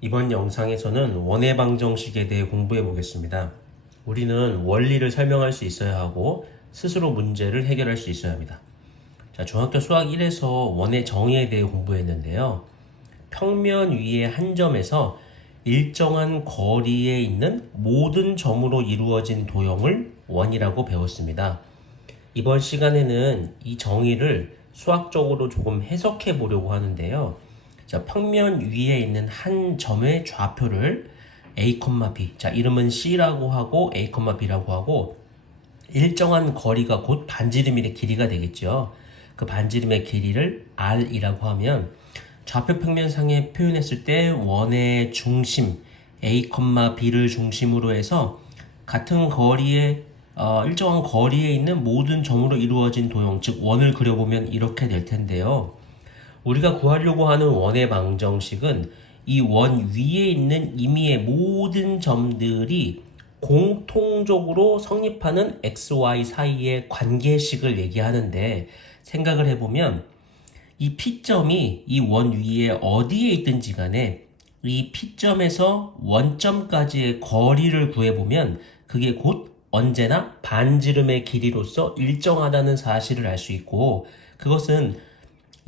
이번 영상에서는 원의 방정식에 대해 공부해 보겠습니다. 우리는 원리를 설명할 수 있어야 하고 스스로 문제를 해결할 수 있어야 합니다. 자, 중학교 수학 1에서 원의 정의에 대해 공부했는데요. 평면 위의 한 점에서 일정한 거리에 있는 모든 점으로 이루어진 도형을 원이라고 배웠습니다. 이번 시간에는 이 정의를 수학적으로 조금 해석해 보려고 하는데요. 자, 평면 위에 있는 한 점의 좌표를 a, b. 자, 이름은 c라고 하고 a, b라고 하고 일정한 거리가 곧 반지름의 길이가 되겠죠. 그 반지름의 길이를 r이라고 하면 좌표 평면상에 표현했을 때 원의 중심 a, b를 중심으로 해서 같은 거리에 어, 일정한 거리에 있는 모든 점으로 이루어진 도형, 즉 원을 그려보면 이렇게 될 텐데요. 우리가 구하려고 하는 원의 방정식은 이 원 위에 있는 임의의 모든 점들이 공통적으로 성립하는 xy 사이의 관계식을 얘기하는데 생각을 해보면 이 P점이 이 원 위에 어디에 있든지 간에 이 P점에서 원점까지의 거리를 구해보면 그게 곧 언제나 반지름의 길이로서 일정하다는 사실을 알 수 있고 그것은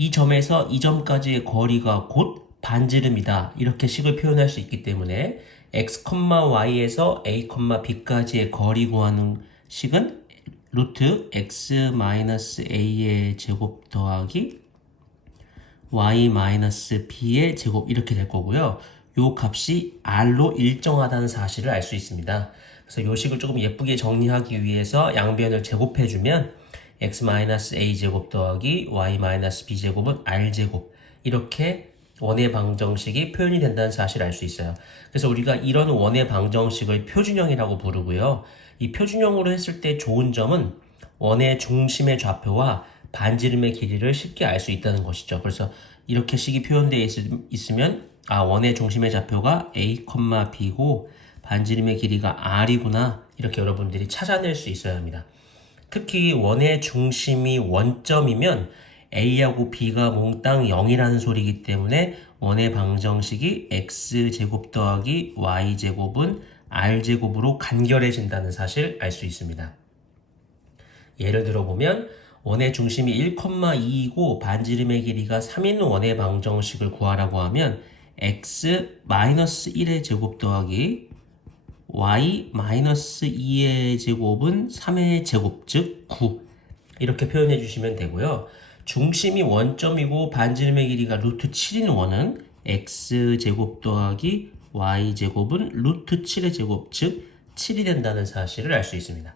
이 점에서 이 점까지의 거리가 곧 반지름이다 이렇게 식을 표현할 수 있기 때문에 x, y에서 a, b까지의 거리 구하는 식은 루트 x a의 제곱 더하기 y b의 제곱 이렇게 될 거고요. 요 값이 r로 일정하다는 사실을 알 수 있습니다. 그래서 요 식을 조금 예쁘게 정리하기 위해서 양변을 제곱해주면 x-a 제곱 더하기 y-b 제곱은 r 제곱 이렇게 원의 방정식이 표현이 된다는 사실을 알 수 있어요. 그래서 우리가 이런 원의 방정식을 표준형이라고 부르고요. 이 표준형으로 했을 때 좋은 점은 원의 중심의 좌표와 반지름의 길이를 쉽게 알 수 있다는 것이죠. 그래서 이렇게 식이 표현되어 있 으면 아 원의 중심의 좌표가 a, b고 반지름의 길이가 r이구나 이렇게 여러분들이 찾아낼 수 있어야 합니다. 특히 원의 중심이 원점이면 a하고 b가 몽땅 0이라는 소리이기 때문에 원의 방정식이 x제곱 더하기 y제곱은 r제곱으로 간결해진다는 사실 알 수 있습니다. 예를 들어보면 원의 중심이 1,2이고 반지름의 길이가 3인 원의 방정식을 구하라고 하면 x-1의 제곱 더하기 y-2의 제곱은 3의 제곱 즉 9 이렇게 표현해 주시면 되고요. 중심이 원점이고 반지름의 길이가 루트 7인 원은 x제곱 더하기 y제곱은 루트 7의 제곱 즉 7이 된다는 사실을 알 수 있습니다.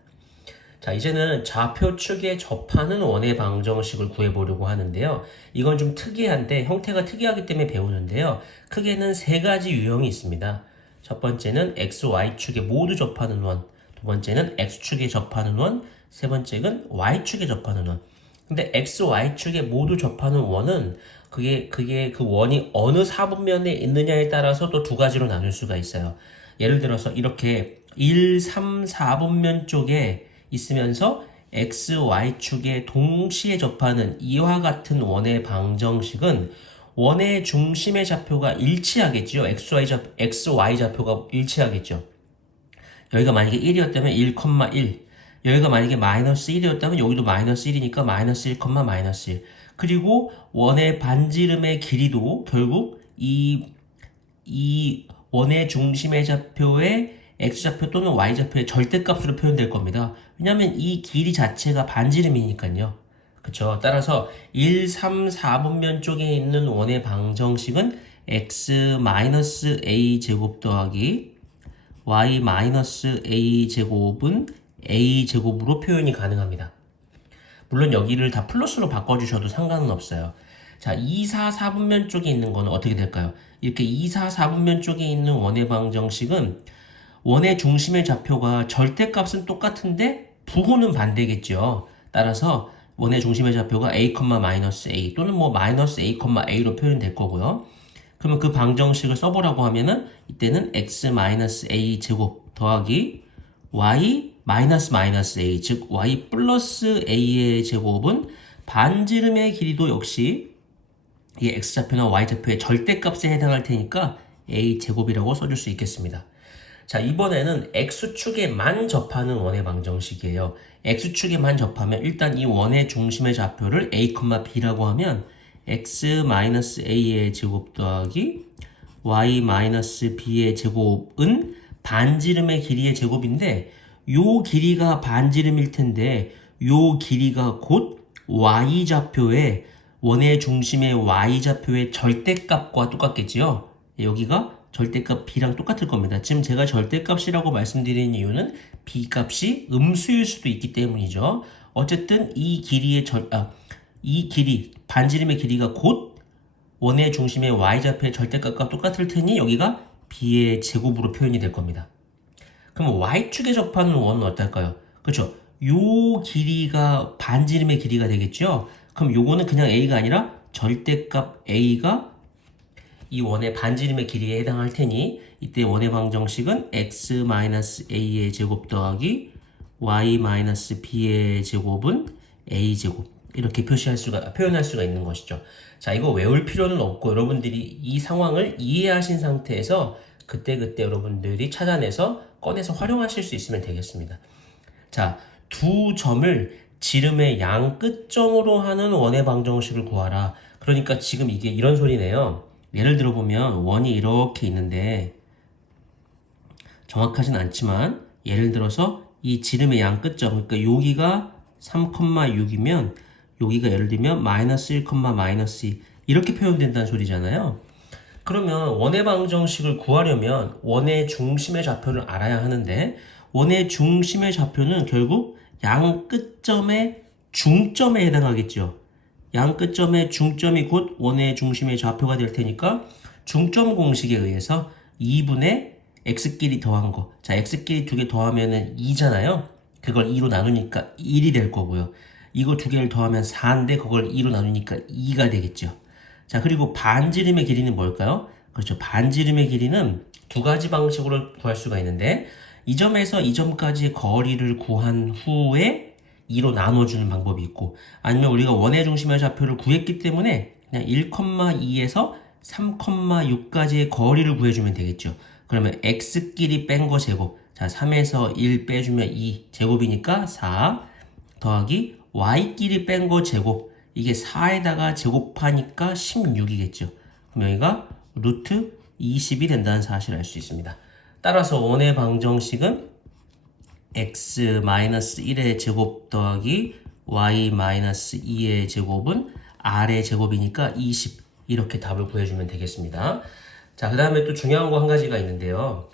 자, 이제는 좌표 축에 접하는 원의 방정식을 구해보려고 하는데요. 이건 좀 특이한데, 형태가 특이하기 때문에 배우는데요. 크게는 세 가지 유형이 있습니다. 첫 번째는 XY축에 모두 접하는 원, 두 번째는 X축에 접하는 원, 세 번째는 Y축에 접하는 원. 근데 XY축에 모두 접하는 원은 그게, 그게 그 원이 어느 사분면에 있느냐에 따라서 또 두 가지로 나눌 수가 있어요. 예를 들어서 이렇게 1, 3, 4분면 쪽에 있으면서 XY축에 동시에 접하는 이와 같은 원의 방정식은 원의 중심의 좌표가 일치하겠죠. XY, 좌, XY 좌표가 일치하겠죠. 여기가 만약에 1이었다면 1,1 여기가 만약에 마이너스 1이었다면 여기도 마이너스 1이니까 마이너스 1, 마이너스 1 그리고 원의 반지름의 길이도 결국 이, 이 원의 중심의 좌표의 x좌표 또는 y좌표의 절대값으로 표현될 겁니다. 왜냐하면 이 길이 자체가 반지름이니까요. 그쵸? 따라서 1, 3, 4분면 쪽에 있는 원의 방정식은 x-a 제곱 더하기 y-a 제곱은 a 제곱으로 표현이 가능합니다. 물론 여기를 다 플러스로 바꿔주셔도 상관은 없어요. 자, 2, 4, 4분면 쪽에 있는 거는 어떻게 될까요? 이렇게 2, 4, 4분면 쪽에 있는 원의 방정식은 원의 중심의 좌표가 절대값은 똑같은데 부호는 반대겠죠. 따라서 원의 중심의 좌표가 a, a 또는 뭐 마이너스 a, a로 표현될 거고요. 그러면 그 방정식을 써보라고 하면은 이때는 x 마이너스 a 제곱 더하기 y 마이너스 마이너스 a 즉 y 플러스 a의 제곱은 반지름의 길이도 역시 이 x좌표나 y좌표의 절대값에 해당할 테니까 a 제곱이라고 써줄 수 있겠습니다. 자, 이번에는 x축에만 접하는 원의 방정식이에요. x축에만 접하면 일단 이 원의 중심의 좌표를 a, b라고 하면 x-a의 제곱 더하기 y-b의 제곱은 반지름의 길이의 제곱인데 요 길이가 반지름일 텐데 요 길이가 곧 y좌표의 원의 중심의 y좌표의 절대값과 똑같겠지요. 여기가 절대값 b랑 똑같을 겁니다. 지금 제가 절대값이라고 말씀드리는 이유는 b 값이 음수일 수도 있기 때문이죠. 어쨌든 이 길이의 절, 아, 이 길이 반지름의 길이가 곧 원의 중심의 y좌표의 절대값과 똑같을 테니 여기가 b의 제곱으로 표현이 될 겁니다. 그럼 y축에 접하는 원은 어떨까요? 그렇죠. 요 길이가 반지름의 길이가 되겠죠. 그럼 요거는 그냥 a가 아니라 절대값 a가 이 원의 반지름의 길이에 해당할 테니 이때 원의 방정식은 x-a의 제곱 더하기 y-b의 제곱은 a 제곱 이렇게 표시할 수가 표현할 수가 있는 것이죠. 자, 이거 외울 필요는 없고 여러분들이 이 상황을 이해하신 상태에서 그때그때 여러분들이 찾아내서 꺼내서 활용하실 수 있으면 되겠습니다. 자, 두 점을 지름의 양 끝점으로 하는 원의 방정식을 구하라. 그러니까 지금 이게 이런 소리네요. 예를 들어 보면 원이 이렇게 있는데 정확하진 않지만 예를 들어서 이 지름의 양 끝점 그러니까 여기가 3,6이면 여기가 예를 들면 마이너스 1, 마이너스 2 이렇게 표현된다는 소리잖아요. 그러면 원의 방정식을 구하려면 원의 중심의 좌표를 알아야 하는데 원의 중심의 좌표는 결국 양 끝점의 중점에 해당하겠죠. 양 끝점의 중점이 곧 원의 중심의 좌표가 될 테니까 중점 공식에 의해서 2분의 x끼리 더한 거. 자, x끼리 두 개 더하면은 2잖아요. 그걸 2로 나누니까 1이 될 거고요. 이거 두 개를 더하면 4인데 그걸 2로 나누니까 2가 되겠죠. 자, 그리고 반지름의 길이는 뭘까요? 그렇죠. 반지름의 길이는 두 가지 방식으로 구할 수가 있는데 이 점에서 이 점까지의 거리를 구한 후에 2로 나눠주는 방법이 있고 아니면 우리가 원의 중심의 좌표를 구했기 때문에 그냥 1,2에서 3,6까지의 거리를 구해주면 되겠죠. 그러면 x끼리 뺀 거 제곱 자 3에서 1 빼주면 2 제곱이니까 4 더하기 y끼리 뺀 거 제곱 이게 4에다가 제곱하니까 16이겠죠. 그럼 여기가 루트 20이 된다는 사실을 알 수 있습니다. 따라서 원의 방정식은 x-1의 제곱 더하기 y-2의 제곱은 r의 제곱이니까 20 이렇게 답을 구해주면 되겠습니다. 자, 그 다음에 또 중요한 거 한 가지가 있는데요.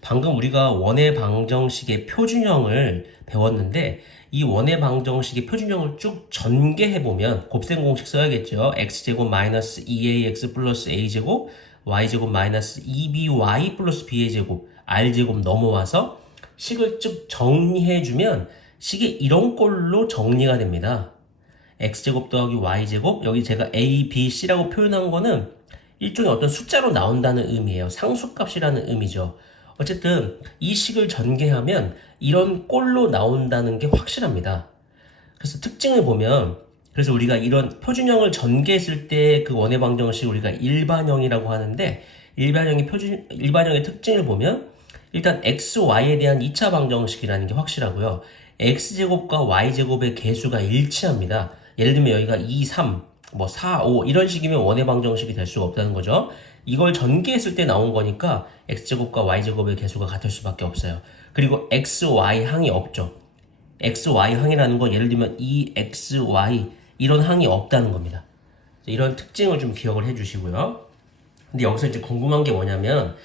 방금 우리가 원의 방정식의 표준형을 배웠는데 이 원의 방정식의 표준형을 쭉 전개해 보면 곱셈 공식 써야겠죠. x제곱 마이너스 2ax 플러스 a제곱 y제곱 마이너스 2by 플러스 b의 제곱 r제곱 넘어와서 식을 쭉 정리해 주면 식이 이런 꼴로 정리가 됩니다. x제곱 더하기 y제곱 여기 제가 a, b, c라고 표현한 거는 일종의 어떤 숫자로 나온다는 의미예요. 상수값이라는 의미죠. 어쨌든 이 식을 전개하면 이런 꼴로 나온다는 게 확실합니다. 그래서 특징을 보면 그래서 우리가 이런 표준형을 전개했을 때 그 원의 방정식 우리가 일반형이라고 하는데 일반형의 표준 일반형의 특징을 보면 일단 x, y에 대한 2차 방정식이라는 게 확실하고요. x제곱과 y제곱의 개수가 일치합니다. 예를 들면 여기가 2, 3, 뭐 4, 5 이런 식이면 원의 방정식이 될 수가 없다는 거죠. 이걸 전개했을 때 나온 거니까 x제곱과 y제곱의 개수가 같을 수밖에 없어요. 그리고 x, y 항이 없죠. x, y 항이라는 건 예를 들면 이 x, y 이런 항이 없다는 겁니다. 이런 특징을 좀 기억을 해주시고요. 근데 여기서 이제 궁금한 게 뭐냐면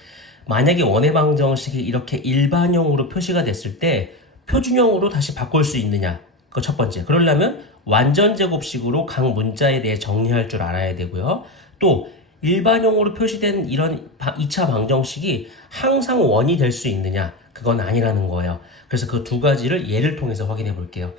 만약에 원의 방정식이 이렇게 일반형으로 표시가 됐을 때 표준형으로 다시 바꿀 수 있느냐? 그거 첫 번째. 그러려면 완전 제곱식으로 각 문자에 대해 정리할 줄 알아야 되고요. 또 일반형으로 표시된 이런 2차 방정식이 항상 원이 될 수 있느냐? 그건 아니라는 거예요. 그래서 그 두 가지를 예를 통해서 확인해 볼게요.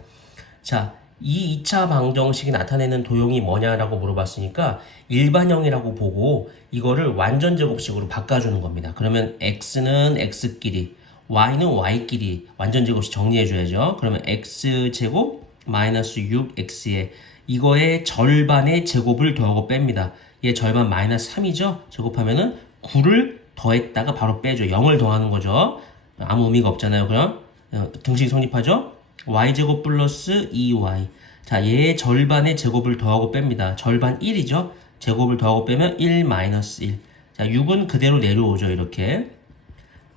자, 이 2차 방정식이 나타내는 도형이 뭐냐라고 물어봤으니까 일반형이라고 보고 이거를 완전 제곱식으로 바꿔주는 겁니다. 그러면 x는 x끼리, y는 y끼리 완전 제곱식 정리해 줘야죠. 그러면 x제곱 마이너스 6x에 이거의 절반의 제곱을 더하고 뺍니다. 얘 절반 마이너스 3이죠? 제곱하면은 9를 더했다가 바로 빼줘. 0을 더하는 거죠. 아무 의미가 없잖아요. 그럼 어, 등식 성립하죠? Y제곱 플러스 2y. 자, 얘의 절반의 제곱을 더하고 뺍니다. 절반 1이죠? 제곱을 더하고 빼면 1 마이너스 1. 자, 6은 그대로 내려오죠. 이렇게.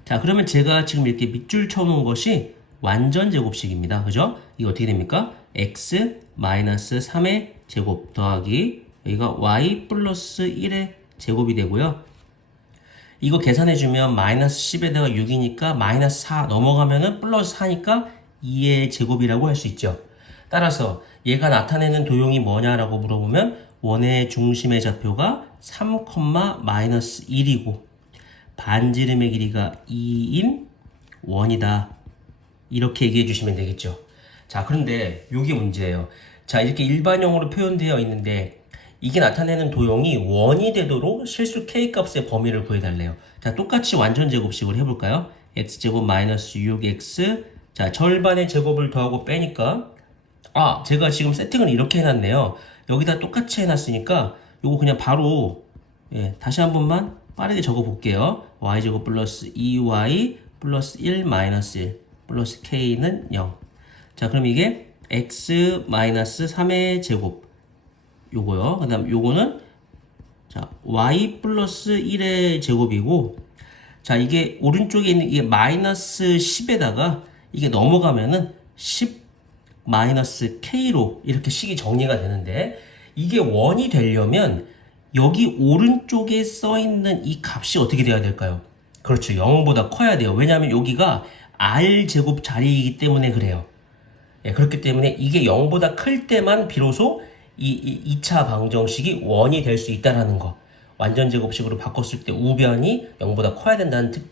자, 그러면 제가 지금 이렇게 밑줄 쳐놓은 것이 완전 제곱식입니다. 그죠? 이거 어떻게 됩니까? x 마이너스 3의 제곱 더하기 여기가 y 플러스 1의 제곱이 되고요. 이거 계산해주면 마이너스 10에다가 6이니까 마이너스 4 넘어가면은 플러스 4니까 2의 제곱이라고 할 수 있죠. 따라서 얘가 나타내는 도형이 뭐냐라고 물어보면 원의 중심의 좌표가 3, 마이너스 1이고 반지름의 길이가 2인 원이다. 이렇게 얘기해 주시면 되겠죠. 자, 그런데 요게 문제예요. 자, 이렇게 일반형으로 표현되어 있는데 이게 나타내는 도형이 원이 되도록 실수 k 값의 범위를 구해달래요. 자, 똑같이 완전 제곱식으로 해볼까요? x제곱 마이너스 6x 자, 절반의 제곱을 더하고 빼니까 아, 제가 지금 세팅을 이렇게 해놨네요. 여기다 똑같이 해놨으니까 요거 그냥 바로 예, 다시 한 번만 빠르게 적어 볼게요. y제곱 플러스 2y 플러스 1 마이너스 1 플러스 k는 0. 자, 그럼 이게 x 마이너스 3의 제곱 요거요. 그 다음 요거는 자, y 플러스 1의 제곱이고 자, 이게 오른쪽에 있는 이게 마이너스 10에다가 이게 넘어가면은 10 마이너스 k로 이렇게 식이 정리가 되는데 이게 원이 되려면 여기 오른쪽에 써 있는 이 값이 어떻게 돼야 될까요? 그렇죠. 0보다 커야 돼요. 왜냐하면 여기가 r 제곱 자리이기 때문에 그래요. 예, 그렇기 때문에 이게 0보다 클 때만 비로소 이, 이 2차 방정식이 원이 될 수 있다라는 거. 완전 제곱식으로 바꿨을 때 우변이 0보다 커야 된다는 특,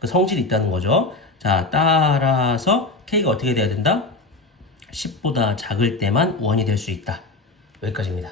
그 성질이 있다는 거죠. 자, 따라서 k가 어떻게 돼야 된다? 10보다 작을 때만 원이 될 수 있다. 여기까지입니다.